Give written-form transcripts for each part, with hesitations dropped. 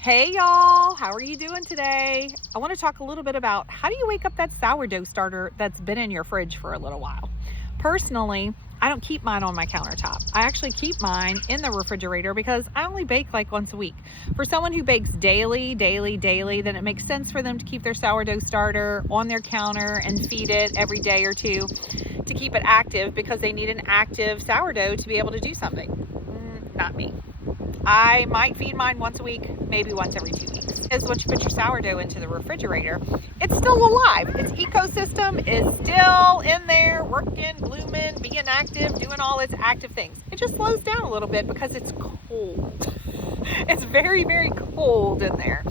Hey y'all, how are you doing today? I want to talk a little bit about how do you wake up that sourdough starter that's been in your fridge for a little while. Personally, I don't keep mine on my countertop. I actually keep mine in the refrigerator because I only bake like once a week. For someone who bakes daily, then it makes sense for them to keep their sourdough starter on their counter and feed it every day or two to keep it active because they need an active sourdough to be able to do something. Not me. I might feed mine once a week, maybe once every 2 weeks. Is once you put your sourdough into the refrigerator, it's still alive. Its ecosystem is still in there, working, blooming, being active, doing all its active things. It just slows down a little bit because it's cold. It's very, very cold in there.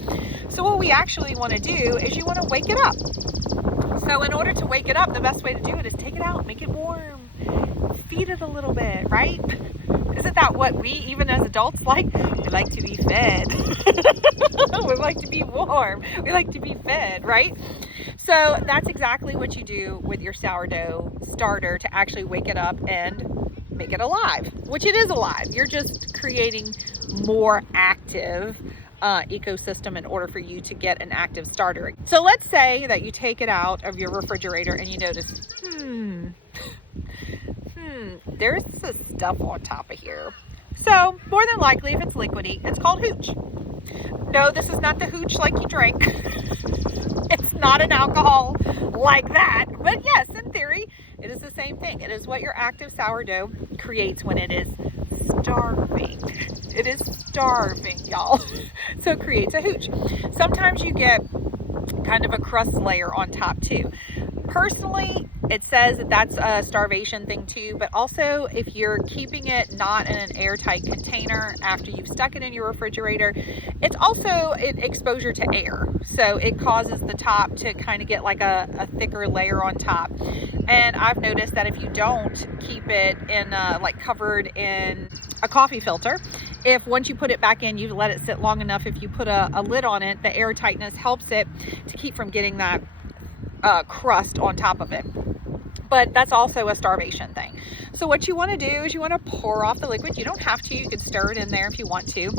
So what we actually want to do is you want to wake it up. So in order to wake it up, the best way to do it is take it out, make it warm, feed it a little bit, right? Isn't that what we, even as adults, like? We like to be fed. We like to be warm. We like to be fed, right? So that's exactly what you do with your sourdough starter to actually wake it up and make it alive, which it is alive. You're just creating more active ecosystem in order for you to get an active starter. So let's say that you take it out of your refrigerator and you notice, there's some stuff on top of here. So more than likely, if it's liquidy, it's called hooch. No, this is not the hooch like you drink. It's not an alcohol like that. But yes, in theory, it is the same thing. It is what your active sourdough creates when it is starving. It is starving, y'all. So it creates a hooch. Sometimes you get kind of a crust layer on top too. Personally, it says that that's a starvation thing too, but also if you're keeping it not in an airtight container after you've stuck it in your refrigerator, it's also an exposure to air. So it causes the top to kind of get like a thicker layer on top. And I've noticed that if you don't keep it in like covered in a coffee filter, if once you put it back in, you let it sit long enough, if you put a lid on it, the air tightness helps it to keep from getting that crust on top of it. But that's also a starvation thing. So what you want to do is you want to pour off the liquid. You don't have to. You could stir it in there if you want to.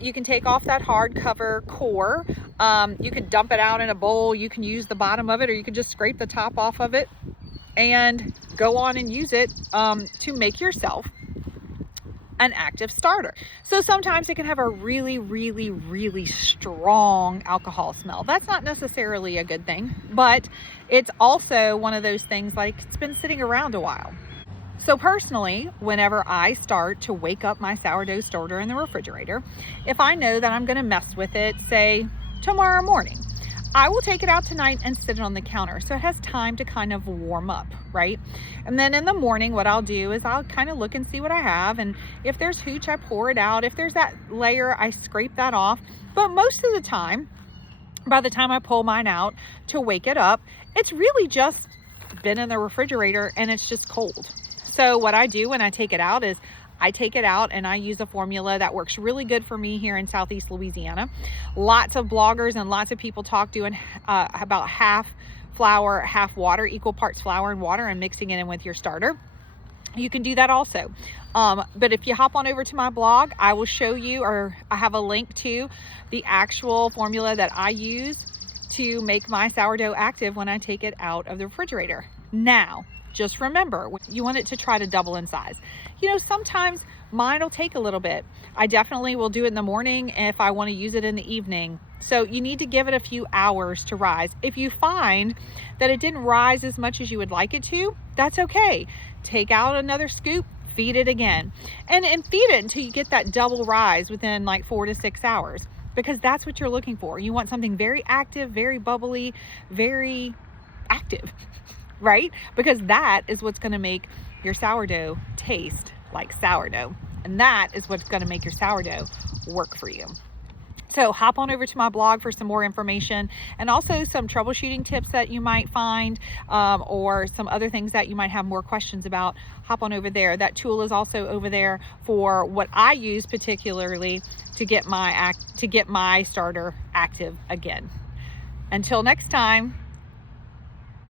You can take off that hard cover core. You can dump it out in a bowl. You can use the bottom of it, or you can just scrape the top off of it and go on and use it to make yourself an active starter. So sometimes it can have a really strong alcohol smell. That's not necessarily a good thing, but it's also one of those things like it's been sitting around a while. So personally, whenever I start to wake up my sourdough starter in the refrigerator, if I know that I'm going to mess with it, say tomorrow morning, I will take it out tonight and sit it on the counter so it has time to kind of warm up, right? And then in the morning, what I'll do is I'll kind of look and see what I have. And if there's hooch, I pour it out. If there's that layer, I scrape that off. But most of the time, by the time I pull mine out to wake it up, it's really just been in the refrigerator and it's just cold. So what I do when I take it out is I take it out and I use a formula that works really good for me here in Southeast Louisiana. Lots of bloggers and lots of people talk doing about half flour, half water, equal parts flour and water, and mixing it in with your starter. You can do that also. But if you hop on over to my blog, I will show you, or I have a link to the actual formula that I use to make my sourdough active when I take it out of the refrigerator. Now, just remember, you want it to try to double in size. You know, sometimes mine will take a little bit. I definitely will do it in the morning if I want to use it in the evening. So you need to give it a few hours to rise. If you find that it didn't rise as much as you would like it to, that's okay. Take out another scoop, feed it again, and feed it until you get that double rise within like 4 to 6 hours, because that's what you're looking for. You want something very active, very bubbly, very active. Right? Because that is what's going to make your sourdough taste like sourdough. And that is what's going to make your sourdough work for you. So hop on over to my blog for some more information, and also some troubleshooting tips that you might find, or some other things that you might have more questions about. Hop on over there. That tool is also over there for what I use particularly to get my starter active again. Until next time.